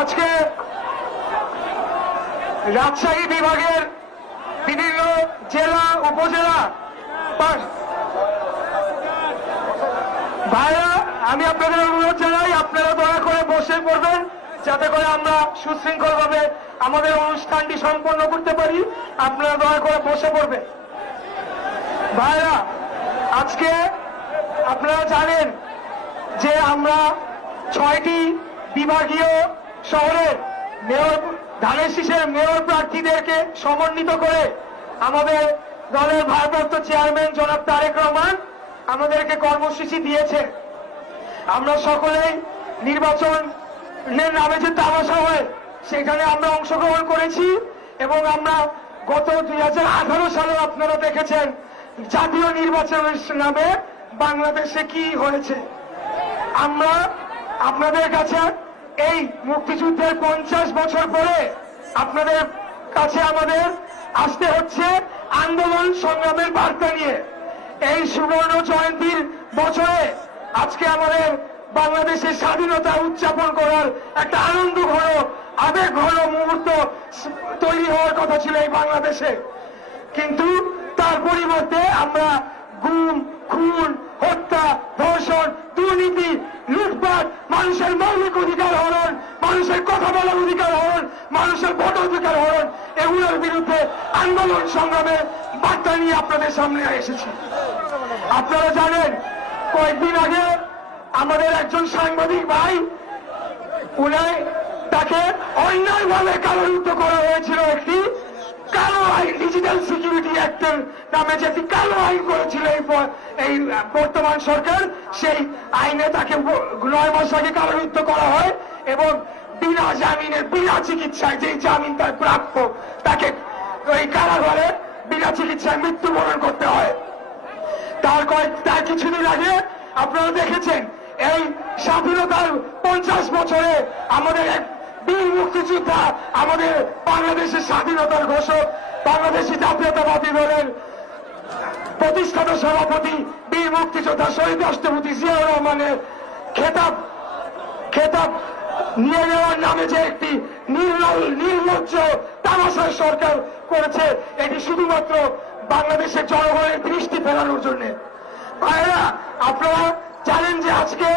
আজকে রাজশাহী বিভাগের বিভিন্ন জেলা, উপজেলা ভাইরা, আমি আপনাদের অনুরোধ জানাই, আপনারা দয়া করে বসে পড়বেন, যাতে করে আমরা সুশৃঙ্খল আমাদের অনুষ্ঠানটি সম্পন্ন করতে পারি? আপনারা দয়া করে বসে পড়বেন। ভাইরা, আজকে আপনারা জানেন যে আমরা ছয়টি বিভাগীয় শহরের মেয়র, ধানের শীষের মেয়র প্রার্থীদেরকে সমন্বিত করে আমাদের দলের ভারপ্রাপ্ত চেয়ারম্যান জনাব তারেক রহমান আমাদেরকে কর্মসূচি দিয়েছে আমরা সকলেই নির্বাচনের নামে যে তামাশা হয় সেখানে আমরা অংশগ্রহণ করেছি এবং আমরা গত দুই হাজার আঠারো সালে আপনারা দেখেছেন জাতীয় নির্বাচনের নামে বাংলাদেশে কি হয়েছে। আমরা আপনাদের কাছে এই মুক্তিযুদ্ধের পঞ্চাশ বছর পরে আপনাদের কাছে আমাদের আসতে হচ্ছে আন্দোলন সংগ্রামের বার্তা নিয়ে। এই সুবর্ণ জয়ন্তীর বছরে আজকে আমাদের বাংলাদেশের স্বাধীনতা উদযাপন করার একটা আনন্দ ঘন আবেগ ঘন মুহূর্ত তৈরি হওয়ার কথা ছিল এই বাংলাদেশে। কিন্তু তার পরিবর্তে আমরা গুম, খুন, হত্যা, ধর্ষণ, দুর্নীতি, লুটপাট, মানুষের মৌলিক অধিকার হরণ, মানুষের কথা বলার অধিকার হরণ, মানুষের ভোট অধিকার হরণ, এগুলোর বিরুদ্ধে আন্দোলন সংগ্রামের বার্তা নিয়ে আপনাদের সামনে এসেছি। আপনারা জানেন, কয়েকদিন আগে আমাদের একজন সাংবাদিক ভাই উনি তাকে অন্যায়ভাবে কারারুদ্ধ করা হয়েছিল একটি কালো আইন ডিজিটাল সিকিউরিটি অ্যাক্টের নামে যে একটি কালো আইন করেছিল এই এই বর্তমান সরকার, সেই আইনে তাকে নয় মাস আগে কারারুদ্ধ করা হয় এবং বিনা জামিনে বিনা চিকিৎসায় যে জামিন তার প্রাপ্য, তাকে ওই কারাগারে বিনা চিকিৎসায় মৃত্যুবরণ করতে হয়। তার কয়েক তার কিছুদিন আগে আপনারা দেখেছেন, এই স্বাধীনতার পঞ্চাশ বছরে আমাদের এক বীর মুক্তিযোদ্ধা, আমাদের বাংলাদেশের স্বাধীনতার ঘোষক, বাংলাদেশি জাতীয়তাবাদী দলের প্রতিষ্ঠাতা সভাপতি বীর মুক্তিযোদ্ধা শহীদ রাষ্ট্রপতি জিয়াউর রহমানের খেতাব খেতাব নিয়ে নেওয়ার নামে যে একটি নির্লজ্জ তামাশার সরকার করেছে, এটি শুধুমাত্র বাংলাদেশের জনগণের দৃষ্টি ফেরানোর জন্য। ভাইরা আপনারা জানেন যে আজকে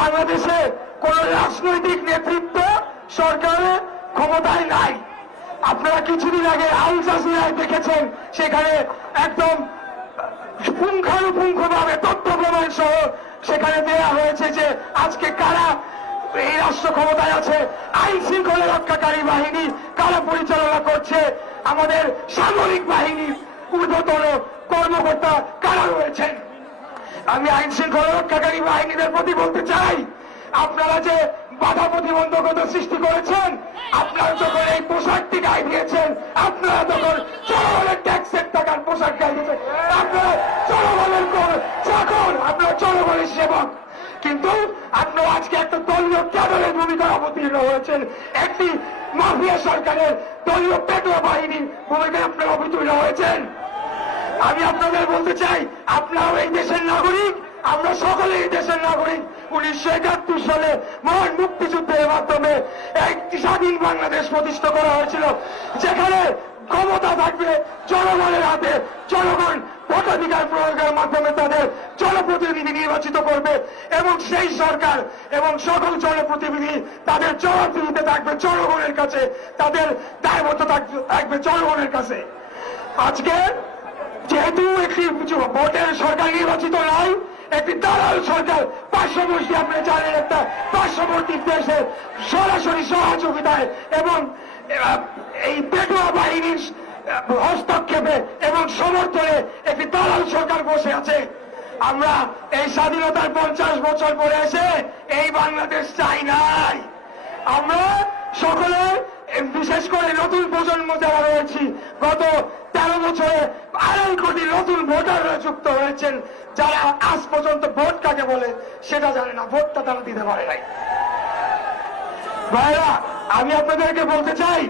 বাংলাদেশে কোন রাজনৈতিক নেতৃত্ব সরকারের ক্ষমতায় নাই। আপনারা কিছুদিন আগে জাজিরায় দেখেছেন, সেখানে একদম পুঙ্খানুপুঙ্খ ভাবে তথ্য প্রমাণ সহ সেখানে দেয়া হয়েছে যে আজকে কারা এই রাষ্ট্র ক্ষমতায় আছে। আইন শৃঙ্খলা রক্ষাকারী বাহিনী কারা পরিচালনা করছে? আমাদের সামরিক বাহিনীর ঊর্ধ্বতন কর্মকর্তা কারা রয়েছেন? আমি আইন শৃঙ্খলা রক্ষাকারী বাহিনীদের প্রতি বলতে চাই, আপনারা যে বাধা প্রতিবন্ধকতা সৃষ্টি করেছেন। আপনারা যখন এই পোশাকটি গায়ে দিয়েছেন, আপনারা তখন জনগণের ট্যাক্সের টাকার পোশাক গায়ে দিয়েছেন। আপনারা জনগণের কর- চাকর, আপনারা জনগণের সেবক। কিন্তু আপনারা আজকে একটা দলীয় ক্যাডারের ভূমিকায় অবতীর্ণ হয়েছেন। একটি মাফিয়া সরকারের দলীয় পেটোয়া বাহিনীর ভূমিকায় আপনারা অবতীর্ণ হয়েছেন। আমি আপনাদের বলতে চাই, আপনারাও এই দেশের নাগরিক আমরা সকলে এই দেশের নাগরিক। উনিশশো একাত্তর সালে মহান মুক্তিযুদ্ধের মাধ্যমে একটি স্বাধীন বাংলাদেশ প্রতিষ্ঠা করা হয়েছিল, যেখানে ক্ষমতা থাকবে জনগণের হাতে। জনগণ ভোটাধিকার প্রয়োগের মাধ্যমে তাদের জনপ্রতিনিধি নির্বাচিত করবে এবং সেই সরকার এবং সকল জনপ্রতিনিধি তাদের জবাবদিহিতে থাকবে জনগণের কাছে, তাদের দায়বদ্ধ থাকবে জনগণের কাছে। আজকে যেহেতু একটি ভোটের সরকার নির্বাচিত নয়, একটি দালাল সরকার পার্শ্ববর্তী আপনি জানেন একটা পার্শ্ববর্তী দেশের সরাসরি সহযোগিতায় এবং এই পেটোয়া বাহিনীর হস্তক্ষেপে এবং সমর্থনে একটি দালাল সরকার বসে আছে। আমরা এই স্বাধীনতার পঞ্চাশ বছর পরে এসে এই বাংলাদেশ চাই নাই। আমরা সকলে, বিশেষ করে নতুন প্রজন্ম যারা রয়েছি। গত বছরে আড়াই কোটি নতুন ভোটাররা যুক্ত হয়েছেন, যারা আজ পর্যন্ত ভোট কাকে বলে সেটা জানে না, ভোটটা তারা দিতে পারে নাই। ভাইরা, আমি আপনাদেরকে বলতে চাই,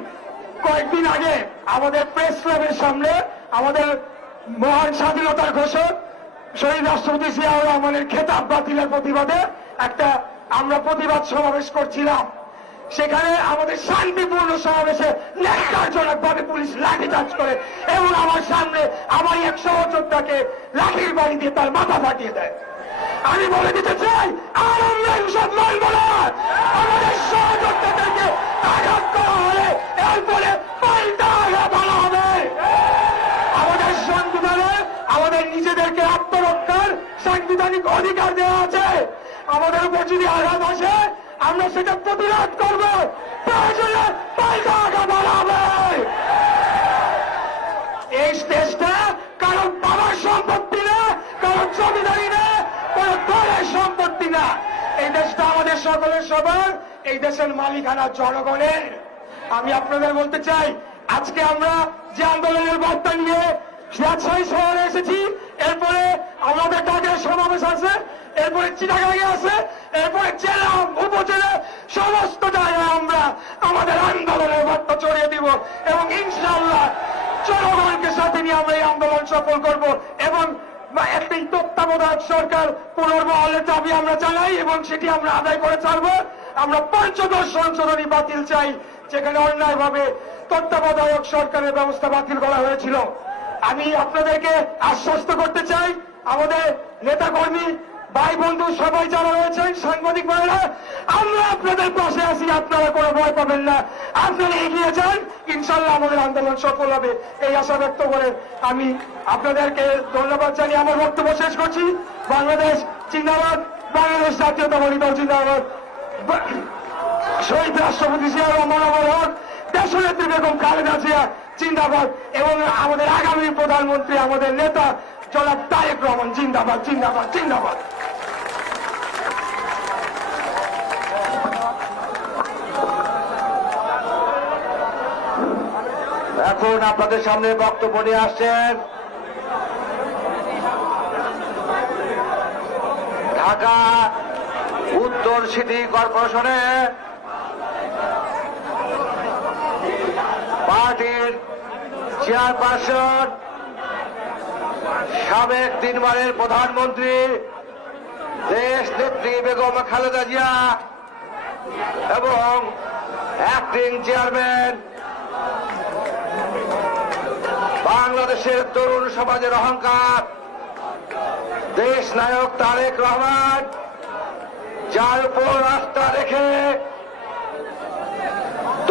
কয়েকদিন আগে আমাদের প্রেস ক্লাবের সামনে আমাদের মহান স্বাধীনতার ঘোষক, শহীদ রাষ্ট্রপতি জিয়াউর রহমানের খেতাব বাতিলের প্রতিবাদে একটা আমরা প্রতিবাদ সমাবেশ করছিলাম। সেখানে আমাদের শান্তিপূর্ণ সমাবেশে ন্যাক্কারজনক ভাবে পুলিশ লাঠিচার্জ করে এবং আমার সামনে আমার এক সহযোদ্ধাকে লাঠির বাড়ি দিয়ে তার মাথা ফাটিয়ে দেয়। আমি বলে দিতে চাই আমাদের সহযোদ্ধাদেরকে আঘাত করা হলে এরপরে পাল্টা আঘাত আনা হবে। আমাদের সংবিধানে আমাদের নিজেদেরকে আত্মরক্ষার সাংবিধানিক অধিকার দেওয়া আছে। আমাদের উপর যদি আঘাত আসে আমরা সেটা প্রতিরোধ করব। এই দেশটা কারও বাবার সম্পত্তি না, কারও জমিদারি না কোন দলের সম্পত্তি না। এই দেশটা আমাদের সকলের সবার, এই দেশের মালিকানা জনগণের। আমি আপনাদের বলতে চাই, আজকে আমরা যে আন্দোলনের বার্তা নিয়ে রাজশাহী শহরে এসেছি, এরপরে আমাদের টাকার সমাবেশ আছে, এরপরে চিটাগাঙ্গে আছে এরপরে জেলা উপজেলা, সমস্ত জায়গায় আমরা আমাদের আন্দোলনের বার্তা ছড়িয়ে দিব এবং ইনশাআল্লাহ জনগণকে সাথে নিয়ে আমরা এই আন্দোলন সফল করব এবং একটি তত্ত্বাবধায়ক সরকার পুনর্বহালের দাবি আমরা জানাই এবং সেটি আমরা আদায় করে ছাড়বো। আমরা পঞ্চদশ সংশোধনী বাতিল চাই, যেখানে অন্যায়ভাবে তত্ত্বাবধায়ক সরকারের ব্যবস্থা বাতিল করা হয়েছিল। আমি আপনাদেরকে আশ্বস্ত করতে চাই, আমাদের নেতাকর্মী ভাই বন্ধু, সবাই যারা রয়েছেন, সাংবাদিক ভাইরা, আমরা আপনাদের পাশে আছি। আপনারা কোনো ভয় পাবেন না। আপনারা এগিয়ে যান। ইনশাল্লাহ আমাদের আন্দোলন সফল হবে। এই আশা ব্যক্ত করে আমি আপনাদেরকে ধন্যবাদ জানিয়ে আমার বক্তব্য শেষ করছি। বাংলাদেশ জিন্দাবাদ। বাংলাদেশ জাতীয়তাবাদী দল জিন্দাবাদ। শহীদ রাষ্ট্রপতি জিয়া রহমান, আমার হক। দেশনেত্রী বেগম খালেদা জিয়া জিন্দাবাদ। এবং আমাদের আগামী প্রধানমন্ত্রী, আমাদের নেতা জনাব তারেক রহমান জিন্দাবাদ জিন্দাবাদ জিন্দাবাদ। এখন আপনাদের সামনে বক্তব্য নিয়ে আসছেন ঢাকা উত্তর সিটি কর্পোরেশনে পার্টির চেয়ারপারসন সাবেক তিনবারের প্রধানমন্ত্রী, দেশ নেত্রী বেগম খালেদা জিয়া এবং অ্যাক্টিং চেয়ারম্যান বাংলাদেশের তরুণ সমাজের অহংকার। দেশ নায়ক তারেক রহমান, যার উপর আস্থা রেখে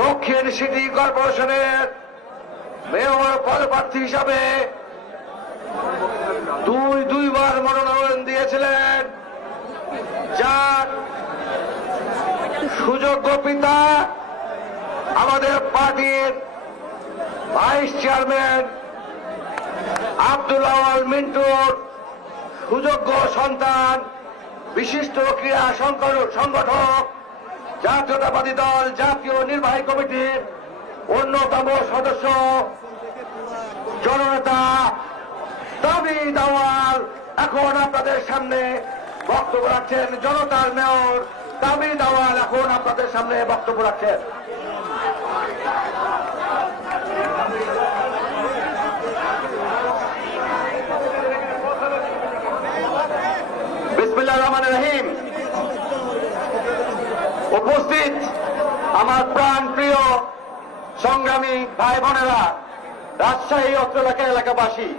দক্ষিণ সিটি কর্পোরেশনের মেয়র পদপ্রার্থী হিসাবে দুই দুইবার মনোনয়ন দিয়েছিলেন, যার সুযোগ্য পিতা আমাদের পার্টির ভাইস চেয়ারম্যান আব্দুল মিন্টুর সুযোগ্য সন্তান, বিশিষ্ট ক্রীড়া সংগঠক, জাতীয়তাবাদী দল, জাতীয় নির্বাহী কমিটির অন্যতম সদস্য, জননেতা দাবি দাওয়াল এখন আপনাদের সামনে বক্তব্য রাখছেন জনতার মেয়র দাবি দাওয়াল এখন আপনাদের সামনে বক্তব্য রাখছেন। বিসমিল্লাহ রহমান রহিম। উপস্থিত আমার প্রাণ প্রিয় সংগ্রামী ভাই বোনেরা রাজশাহী অত্র এলাকা এলাকাবাসী,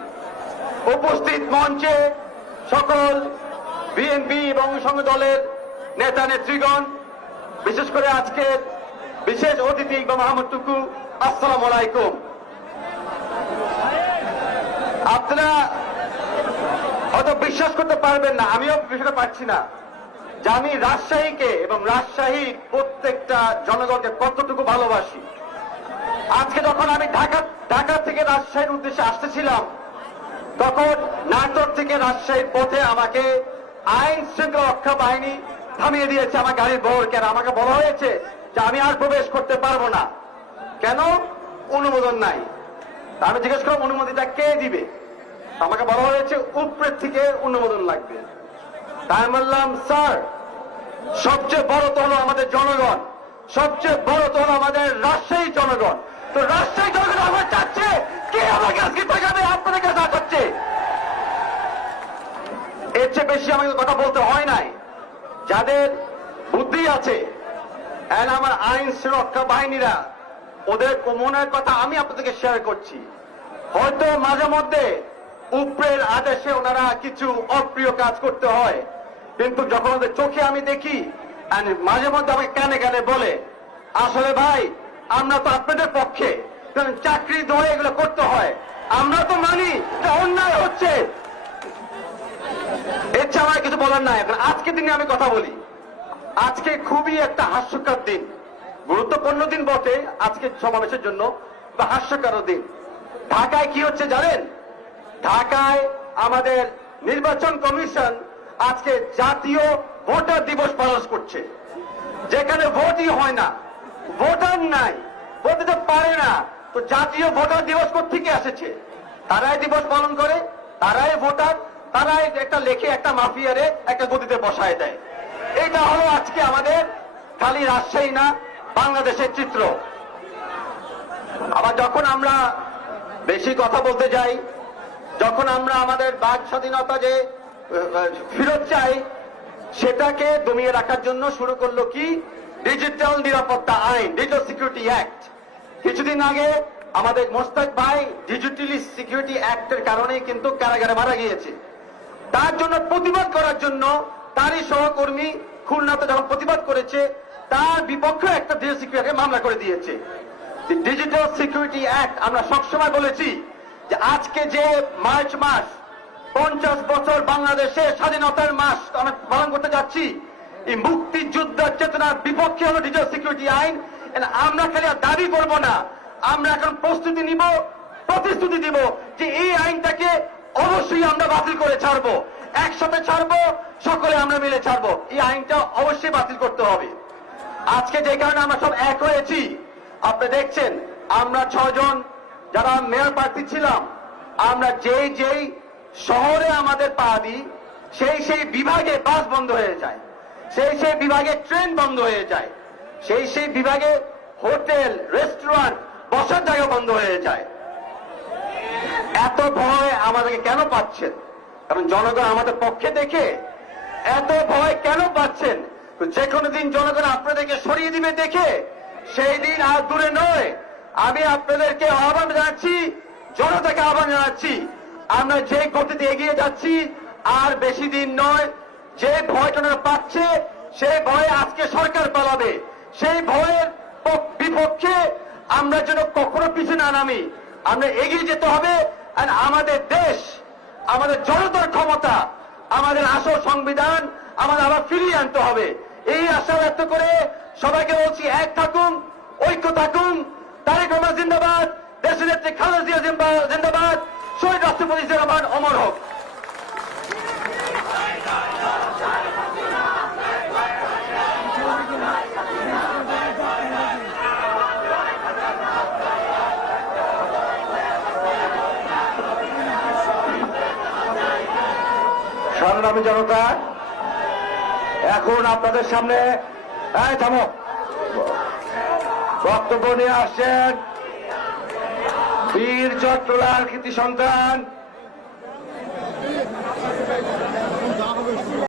উপস্থিত মঞ্চে সকল বিএনপি এবং সংঘ দলের নেতা নেত্রীগণ, বিশেষ করে আজকে বিশেষ অতিথি ইকবাল মাহমুদ টুকু আসসালাম আলাইকুম। আপনারা হয়তো বিশ্বাস করতে পারবেন না, আমিও বিষয়টা পারছি না। যে আমি রাজশাহীকে এবং রাজশাহীর প্রত্যেকটা জনগণকে কতটুকু ভালোবাসি। আজকে যখন আমি ঢাকা ঢাকা থেকে রাজশাহীর উদ্দেশ্যে আসতেছিলাম, তখন নাটোর থেকে রাজশাহীর পথে আমাকে আইন শৃঙ্খলা রক্ষা বাহিনী থামিয়ে দিয়েছে আমার গাড়ির বহর কেন? আমাকে বলা হয়েছে যে আমি আর প্রবেশ করতে পারব না। কেন? অনুমোদন নাই। আমি জিজ্ঞেস করলাম অনুমতিটা কে দিবে? আমাকে বলা হয়েছে উপরের থেকে অনুমোদন লাগবে। তাই বললাম, স্যার, সবচেয়ে বড় তো হলো আমাদের জনগণ। সবচেয়ে বড় তো হলো আমাদের রাজশাহী জনগণ। তো রাজশাহী জনগণ আমার চাচ্ছে। কে আমাকে আজকে টাকাবে আপনাদের কাছে চাচ্ছে। এর চেয়ে বেশি আমাকে কথা বলতে হয় নাই। যাদের বুদ্ধি আছে আমার আইন সুরক্ষা বাহিনীরা। ওদের মনের কথা আমি আপনাদেরকে শেয়ার করছি। হয়তো মাঝে মধ্যে উপরের আদেশে ওনারা কিছু অপ্রিয় কাজ করতে হয়। কিন্তু যখন ওদের চোখে আমি দেখি মাঝে মধ্যে আমাকে কানে কানে বলে, আসলে ভাই, আমরা তো আপনাদের পক্ষে চাকরি ধরে এগুলো করতে হয়। আমরা তো মানি যে অন্যায় হচ্ছে। চেয়ে আমার কিছু বলার নাই এখন। আজকে দিনে আমি কথা বলি। আজকে খুবই একটা হাস্যকর দিন। গুরুত্বপূর্ণ দিন বটে আজকে সমাবেশের জন্য, বা হাস্যকর দিন। ঢাকায় কি হচ্ছে জানেন? ঢাকায় আমাদের নির্বাচন কমিশন আজকে জাতীয় ভোটার দিবস পালন করছে। যেখানে ভোটই হয় না। ভোটার নাই। ভোট পারে না। তো জাতীয় ভোটার দিবস থেকে এসেছে? তারাই দিবস পালন করে, তারাই ভোটার, তারাই একটা লেখে, একটা মাফিয়ারে একটা গতিতে বসায় দেয়। এটা হলো আজকে আমাদের খালি রাজশাহী না, বাংলাদেশের চিত্র। আবার যখন আমরা বেশি কথা বলতে যাই যখন আমরা আমাদের বাক স্বাধীনতা যে ফেরত চাই, সেটাকে দমিয়ে রাখার জন্য শুরু করল কি? ডিজিটাল নিরাপত্তা আইন ডিজিটাল সিকিউরিটি অ্যাক্ট কিছুদিন আগে আমাদের মোস্তাক ভাই ডিজিটালি সিকিউরিটি অ্যাক্টের কারণে কিন্তু কারাগারে মারা গিয়েছে। তার জন্য প্রতিবাদ করার জন্য তারই সহকর্মী খুলনাতে যখন প্রতিবাদ করেছে, তার বিপক্ষে একটা ডিজিটাল সিকিউরিটি মামলা করে দিয়েছে। ডিজিটাল সিকিউরিটি অ্যাক্ট আমরা সবসময় বলেছি যে আজকে যে মার্চ মাস, পঞ্চাশ বছর বাংলাদেশে স্বাধীনতার মাস, আমরা পালন করতে যাচ্ছি, এই মুক্তিযুদ্ধের চেতনার বিপক্ষে হলো ডিজিটাল সিকিউরিটি আইন আমরা খালি দাবি করব না। আমরা এখন প্রস্তুতি নিব, প্রতিশ্রুতি দিব যে এই আইনটাকে অবশ্যই আমরা বাতিল করে ছাড়বো। একসাথে ছাড়বো, সকলে আমরা মিলে ছাড়বো। এই আইনটা অবশ্যই বাতিল করতে হবে। আজকে যে কারণে আমরা সব এক হয়েছি, আপনি দেখছেন, আমরা ছজন যারা মেয়র প্রার্থী ছিলাম, আমরা যেই যেই শহরে আমাদের পা দিই, সেই সেই বিভাগে বাস বন্ধ হয়ে যায়, সেই সেই বিভাগে ট্রেন বন্ধ হয়ে যায়, সেই সেই বিভাগে হোটেল রেস্টুরেন্ট বসার জায়গা বন্ধ হয়ে যায়। এত ভয় আমাদেরকে কেন পাচ্ছেন? কারণ জনগণ আমাদের পক্ষে দেখে এত ভয় কেন পাচ্ছেন? যে কোনো দিন জনগণ আপনাদেরকে সরিয়ে দিবে দেখে, সেই দিন আর দূরে নয়। আমি আপনাদেরকে আহ্বান জানাচ্ছি, জনতাকে আহ্বান জানাচ্ছি, আমরা যে গতিতে এগিয়ে যাচ্ছি, আর বেশি দিন নয়, যে ভয়টা পাচ্ছে সেই ভয়ে আজকে সরকার পালাবে। সেই ভয়ের বিপক্ষে আমরা যেন কখনো পিছনে না নামি। আমরা এগিয়ে যেতে হবে, আর আমাদের দেশ, আমাদের জনতার ক্ষমতা, আমাদের আসল সংবিধান আমাদের আবার ফিরিয়ে আনতে হবে। এই আশা ব্যক্ত করে সবাইকে বলছি, এক থাকুন, ঐক্য থাকুন তারেক রহমান জিন্দাবাদ দেশের নেত্রী খালেদা জিয়া জিন্দাবাদ, শহীদ রাষ্ট্রপতি জিন্দাবাদ অমর হোক। সংগ্রামী জনতা, এখন আপনাদের সামনে এই, থামো। বক্তব্য নিয়ে আসছেন বীর চট্টলার কৃতি সন্তান।